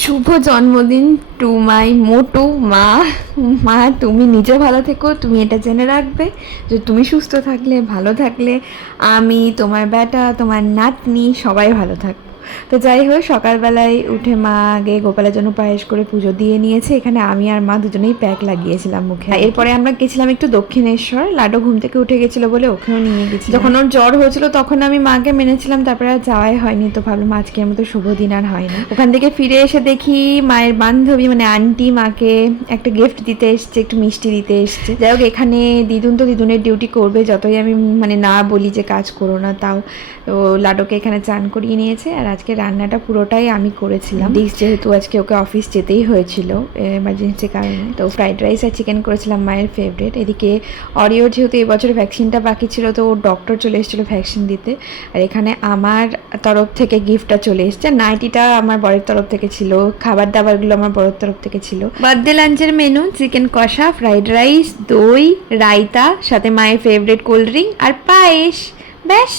শুভ জন্মদিন to my মোটু মা। মা, তুমি নিজে ভালো থেকো। তুমি এটা জেনে রাখবে যে তুমি সুস্থ থাকলে, ভালো থাকলে আমি, তোমার বেটা, তোমার নাতনি সবাই ভালো থাকবো। তো যাই হোক, সকালবেলায় উঠে মা আগে গোপালের জন্য পায়েস করে পুজো দিয়ে নিয়েছে। এখানে আমি আর মা দুজনেই প্যাক লাগিয়েছিলাম মুখে। এরপরে আমরা গেছিলাম একটু দক্ষিণেশ্বর। লাডো ঘুম থেকে উঠে গেছিলো বলে ওকেও নিয়ে গেছি। যখন ওর জ্বর হয়েছিল তখন আমি মাকে মেনেছিলাম, তারপরে আর যাওয়াই হয়নি। তো ভাবলাম আজকের মতো শুভ দিন আর হয় না। ওখান থেকে ফিরে এসে দেখি মায়ের বান্ধবী মানে আন্টি মাকে একটা গিফট দিতে এসছে, একটু মিষ্টি দিতে এসছে। যাই হোক, এখানে দিদুন তো দিদুনের ডিউটি করবে, যতই আমি মানে না বলি যে কাজ করো না, তাও তো লাডোকে এখানে চান করিয়ে নিয়েছে। আর আজকে রান্নাটা পুরোটাই আমি করেছিলাম, যেহেতু আজকে ওকে অফিস যেতেই হয়েছিল এমার্জেন্সি কারণে। তো ফ্রাইড রাইস আর চিকেন করেছিলাম, মায়ের ফেভারিট। এদিকে অরিওর যেহেতু এবছর ভ্যাকসিনটা বাকি ছিল, তো ওর ডক্টর চলে এসেছিলো ভ্যাকসিন দিতে। আর এখানে আমার তরফ থেকে গিফটটা চলে এসছে। নাইটিটা আমার বরের তরফ থেকে ছিল, খাবার দাবারগুলো আমার বরের তরফ থেকে ছিল। বার্থডে লাঞ্চের মেনু চিকেন কষা, ফ্রাইড রাইস, দই, রায়তা, সাথে মায়ের ফেভারিট কোল্ড ড্রিঙ্ক আর পায়েস। ব্যাস,